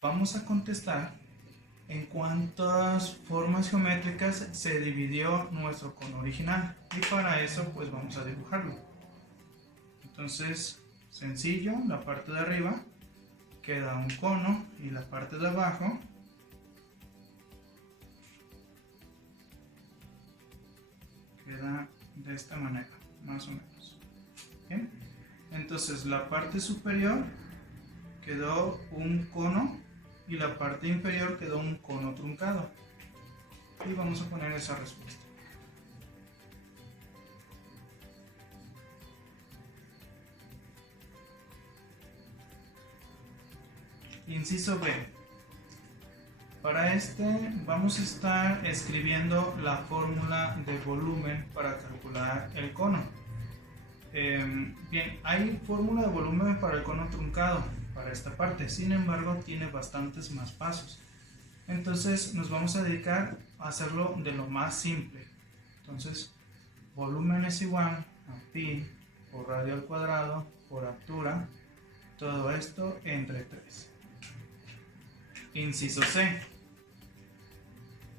Vamos a contestar en cuántas formas geométricas se dividió nuestro cono original, y para eso pues vamos a dibujarlo. Entonces, sencillo, la parte de arriba queda un cono y la parte de abajo queda de esta manera, más o menos. ¿Bien? Entonces la parte superior quedó un cono y la parte inferior quedó un cono truncado. Y vamos a poner esa respuesta. Inciso B. Para este vamos a estar escribiendo la fórmula de volumen para calcular el cono. Bien, hay fórmula de volumen para el cono truncado, para esta parte, sin embargo tiene bastantes más pasos. Entonces nos vamos a dedicar a hacerlo de lo más simple. Entonces, volumen es igual a pi por radio al cuadrado por altura, todo esto entre 3. Inciso C.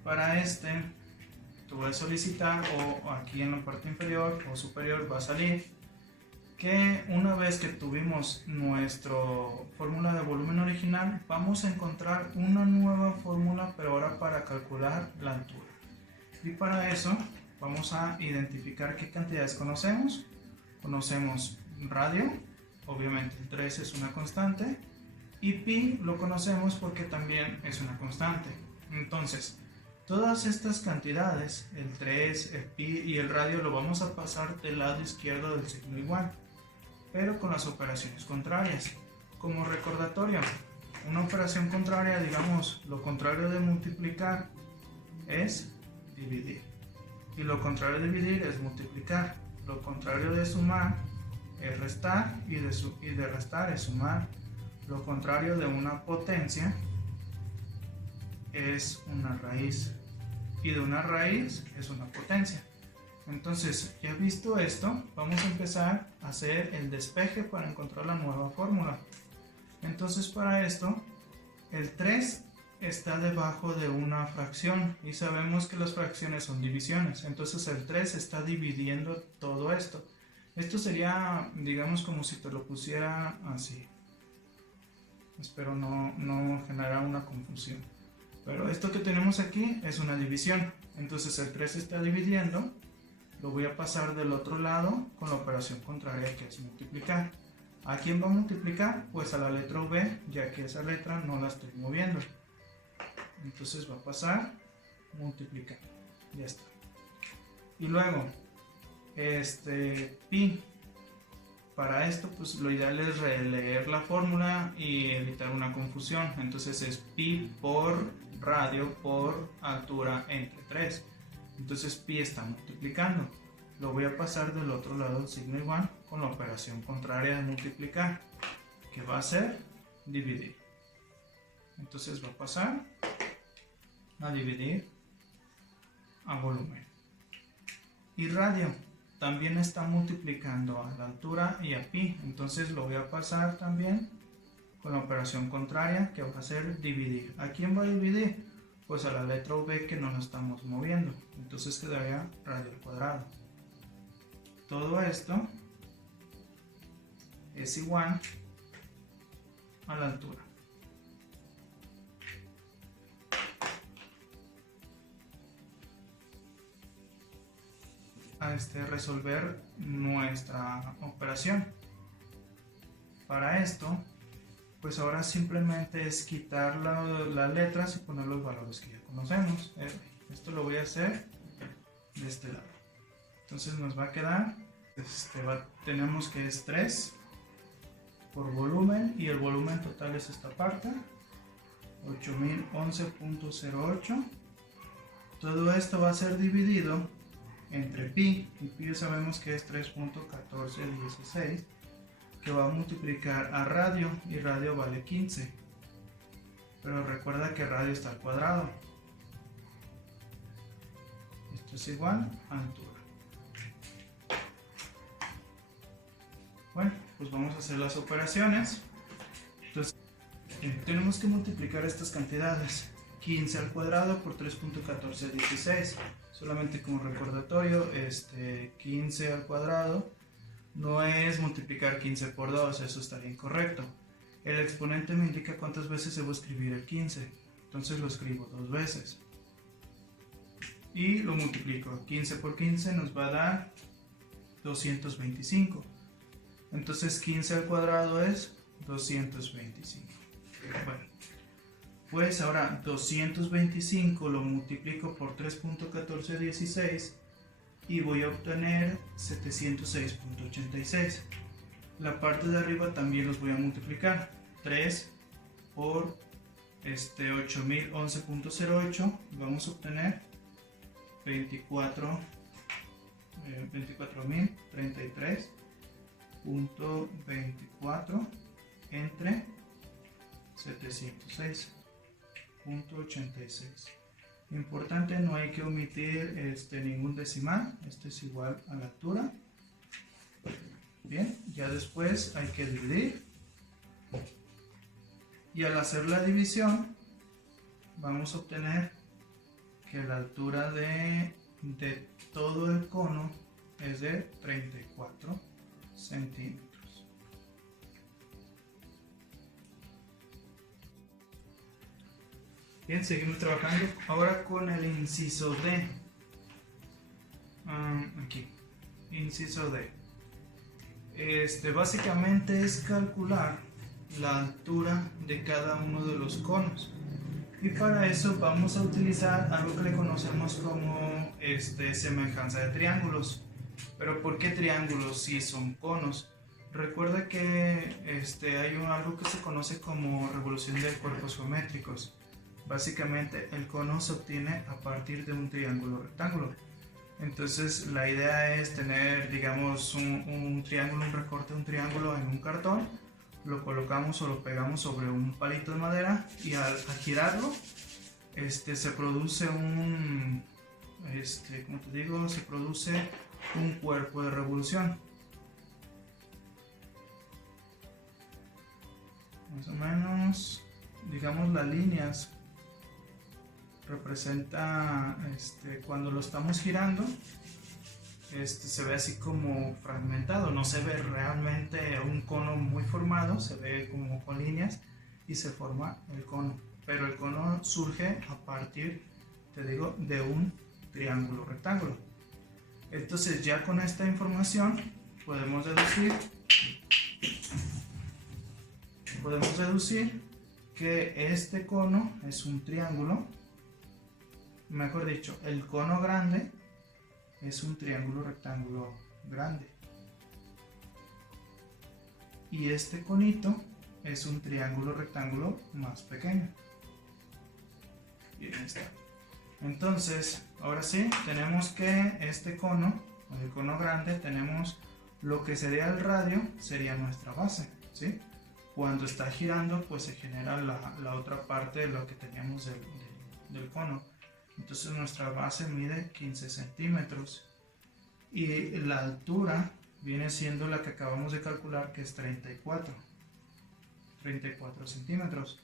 Para este, te voy a solicitar, o aquí en la parte inferior o superior va a salir, que una vez que tuvimos nuestra fórmula de volumen original, vamos a encontrar una nueva fórmula, pero ahora para calcular la altura. Y para eso vamos a identificar qué cantidades conocemos. Conocemos radio, obviamente el 3 es una constante, y pi lo conocemos porque también es una constante. Entonces, todas estas cantidades, el 3, el pi y el radio, lo vamos a pasar del lado izquierdo del signo igual, pero con las operaciones contrarias. Como recordatorio, una operación contraria, digamos, lo contrario de multiplicar es dividir. Y lo contrario de dividir es multiplicar. Lo contrario de sumar es restar, y de restar es sumar. Lo contrario de una potencia es una raíz, y de una raíz es una potencia. Entonces, ya visto esto, vamos a empezar a hacer el despeje para encontrar la nueva fórmula. Entonces, para esto, el 3 está debajo de una fracción y sabemos que las fracciones son divisiones. Entonces, el 3 está dividiendo todo esto. Esto sería, digamos, como si te lo pusiera así. Espero no generar una confusión. Pero esto que tenemos aquí es una división. Entonces, el 3 está dividiendo. Lo voy a pasar del otro lado con la operación contraria, que es multiplicar. ¿A quién va a multiplicar? Pues a la letra V, ya que esa letra no la estoy moviendo. Entonces va a pasar multiplicar. Ya está. Y luego, pi. Para esto, pues lo ideal es releer la fórmula y evitar una confusión. Entonces es pi por radio por altura entre 3. Entonces pi está multiplicando. Lo voy a pasar del otro lado del signo igual con la operación contraria de multiplicar, que va a ser dividir. Entonces va a pasar a dividir a volumen. Y radio también está multiplicando a la altura y a pi. Entonces lo voy a pasar también con la operación contraria, que va a ser dividir. ¿A quién va a dividir? Pues a la letra V, que no la estamos moviendo. Entonces quedaría radio al cuadrado. Todo esto es igual a la altura. A resolver nuestra operación. Para esto, pues ahora simplemente es quitar las letras y poner los valores que ya conocemos. Esto lo voy a hacer de este lado. Entonces nos va a quedar, tenemos que es 3 por volumen, y el volumen total es esta parte, 8011.08. Todo esto va a ser dividido entre pi, y pi sabemos que es 3.1416, que va a multiplicar a radio, y radio vale 15. Pero recuerda que radio está al cuadrado. Esto es igual a altura. Bueno, pues vamos a hacer las operaciones. Entonces, Bien, tenemos que multiplicar estas cantidades. 15 al cuadrado por 3.1416. Solamente como recordatorio, 15 al cuadrado no es multiplicar 15 por 2, eso estaría incorrecto. El exponente me indica cuántas veces debo escribir el 15, entonces lo escribo 2 veces. Y lo multiplico. 15 por 15 nos va a dar 225. Entonces 15 al cuadrado es 225. Bueno, pues ahora 225 lo multiplico por 3.1416 y voy a obtener 706.86. La parte de arriba también los voy a multiplicar. 3 por 8011.08 vamos a obtener 24.033.24 entre 706.86. Importante, no hay que omitir ningún decimal, esto es igual a la altura. Bien, ya después hay que dividir. Y al hacer la división, vamos a obtener que la altura de todo el cono es de 34 centímetros. Bien, seguimos trabajando ahora con el inciso D. Aquí, inciso D. Básicamente es calcular la altura de cada uno de los conos. Y para eso vamos a utilizar algo que le conocemos como semejanza de triángulos. Pero ¿por qué triángulos si son conos? Recuerda que hay algo que se conoce como revolución de cuerpos geométricos. Básicamente el cono se obtiene a partir de un triángulo rectángulo. Entonces la idea es tener, digamos, un triángulo, un recorte de un triángulo en un cartón. Lo colocamos o lo pegamos sobre un palito de madera y al girarlo se produce se produce un cuerpo de revolución. Más o menos, digamos, las líneas representa cuando lo estamos girando, se ve así como fragmentado, no se ve realmente un cono muy formado, se ve como con líneas y se forma el cono, pero el cono surge a partir, te digo, de un triángulo rectángulo. Entonces ya con esta información podemos deducir que este cono es un triángulo, mejor dicho, el cono grande es un triángulo rectángulo grande y este conito es un triángulo rectángulo más pequeño. Bien, está. Entonces, ahora sí, tenemos que este cono, el cono grande, tenemos lo que sería el radio, sería nuestra base, ¿sí? Cuando está girando, pues se genera la otra parte de lo que teníamos del cono. Entonces nuestra base mide 15 centímetros y la altura viene siendo la que acabamos de calcular, que es 34 centímetros.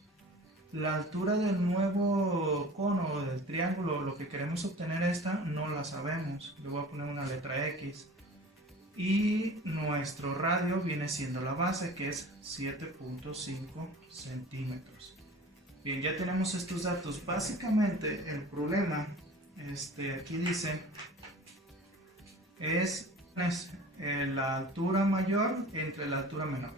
La altura del nuevo cono del triángulo, lo que queremos obtener no la sabemos. Le voy a poner una letra X. Y nuestro radio viene siendo la base, que es 7.5 centímetros. Bien, ya tenemos estos datos. Básicamente el problema, aquí dice, es la altura mayor entre la altura menor.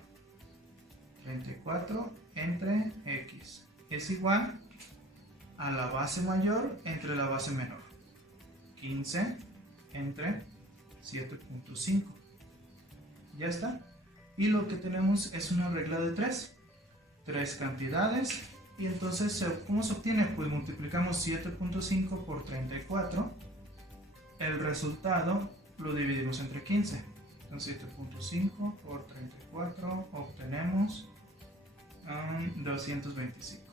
34 entre X es igual a la base mayor entre la base menor. 15 entre 7.5. Ya está. Y lo que tenemos es una regla de 3 cantidades. Y entonces, ¿cómo se obtiene? Pues multiplicamos 7.5 por 34. El resultado lo dividimos entre 15. Entonces 7.5 por 34 obtenemos 225.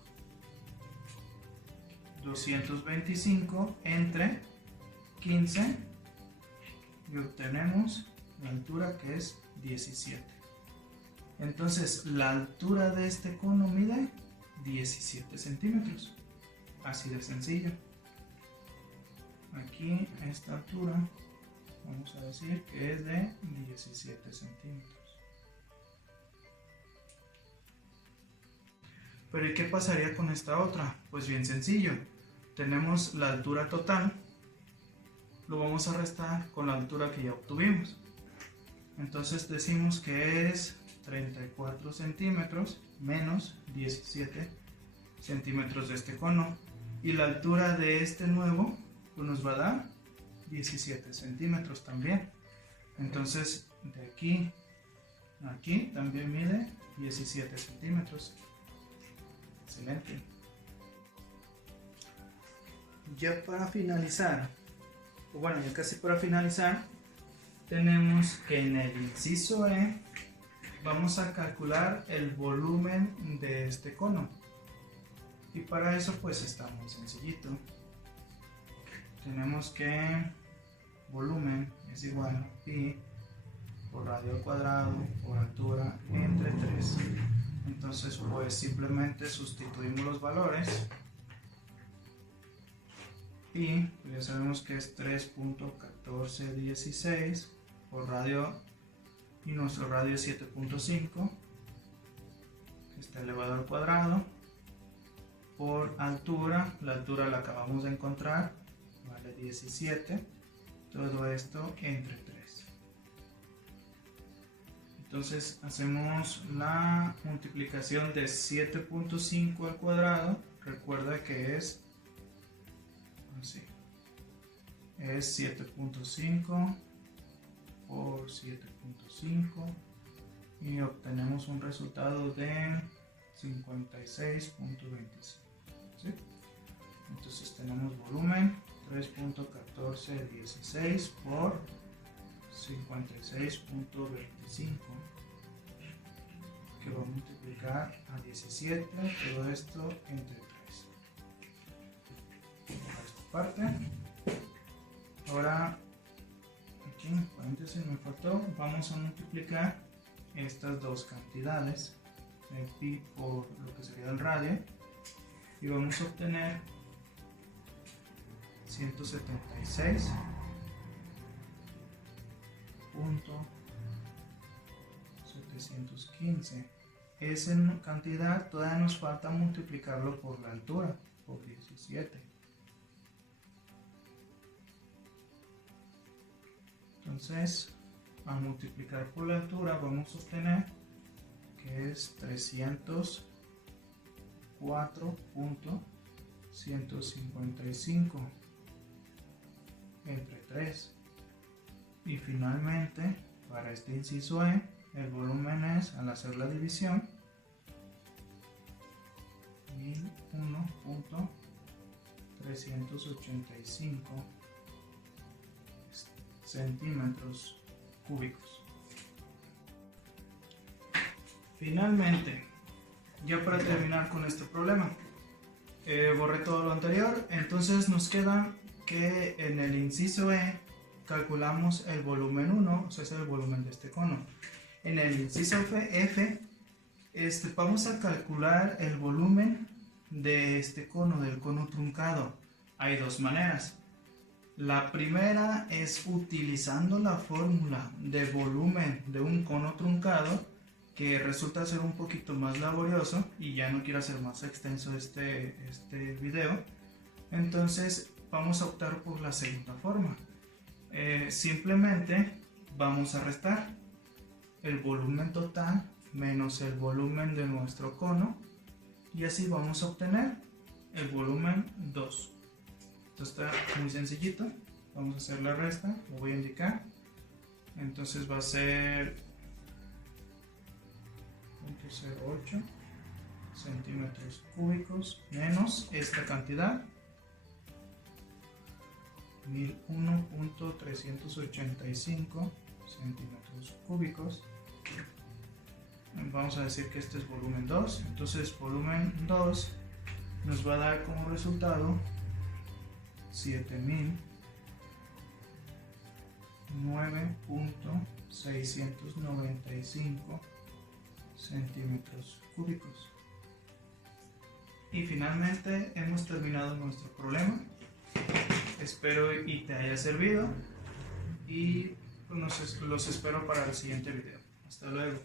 225 entre 15 y obtenemos la altura, que es 17. Entonces la altura de este cono mide 17 centímetros. Así de sencillo. Aquí a esta altura vamos a decir que es de 17 centímetros. Pero ¿y qué pasaría con esta otra? Pues bien sencillo. Tenemos la altura total, lo vamos a restar con la altura que ya obtuvimos. Entonces decimos que es 34 centímetros menos 17 centímetros de este cono. Y la altura de este nuevo pues nos va a dar 17 centímetros también. Entonces de aquí a aquí también mide 17 centímetros. Excelente. Ya para finalizar, o bueno, ya casi para finalizar, tenemos que en el inciso E vamos a calcular el volumen de este cono. Y para eso pues está muy sencillito. Tenemos que volumen es igual a pi por radio al cuadrado por altura entre 3. Entonces pues simplemente sustituimos los valores. Pi, pues ya sabemos que es 3.1416 por radio y nuestro radio es 7.5, que está elevado al cuadrado, por altura, la altura la acabamos de encontrar, vale 17, todo esto entre 3. Entonces hacemos la multiplicación de 7.5 al cuadrado, recuerda que es así, es 7.5 por 7.5 y obtenemos un resultado de 56.25, ¿sí? Entonces tenemos volumen 3.1416 por 56.25 que va a multiplicar a 17, todo esto entre 3. Esta parte. Ahora aquí en paréntesis me faltó, vamos a multiplicar estas dos cantidades, el pi por lo que sería el radio, y vamos a obtener 176.715. Esa cantidad todavía nos falta multiplicarlo por la altura, por 17. Entonces, al multiplicar por la altura vamos a obtener que es 304.155 entre 3. Y finalmente, para este inciso E, el volumen es, al hacer la división, 1001.385 centímetros cúbicos. Finalmente, ya para terminar con este problema, borré todo lo anterior, entonces nos queda que en el inciso E calculamos el volumen 1, o sea, es el volumen de este cono. En el inciso F, vamos a calcular el volumen de este cono, del cono truncado. Hay dos maneras. La primera es utilizando la fórmula de volumen de un cono truncado, que resulta ser un poquito más laborioso y ya no quiero hacer más extenso este video. Entonces vamos a optar por la segunda forma. Simplemente vamos a restar el volumen total menos el volumen de nuestro cono y así vamos a obtener el volumen 2. Esto está muy sencillito. Vamos a hacer la resta, lo voy a indicar. Entonces va a ser 0.08 centímetros cúbicos menos esta cantidad, 1001.385 centímetros cúbicos. Vamos a decir que este es volumen 2, entonces volumen 2 nos va a dar como resultado 7009.695 centímetros cúbicos. Y finalmente hemos terminado nuestro problema. Espero y te haya servido. Y pues los espero para el siguiente video. Hasta luego.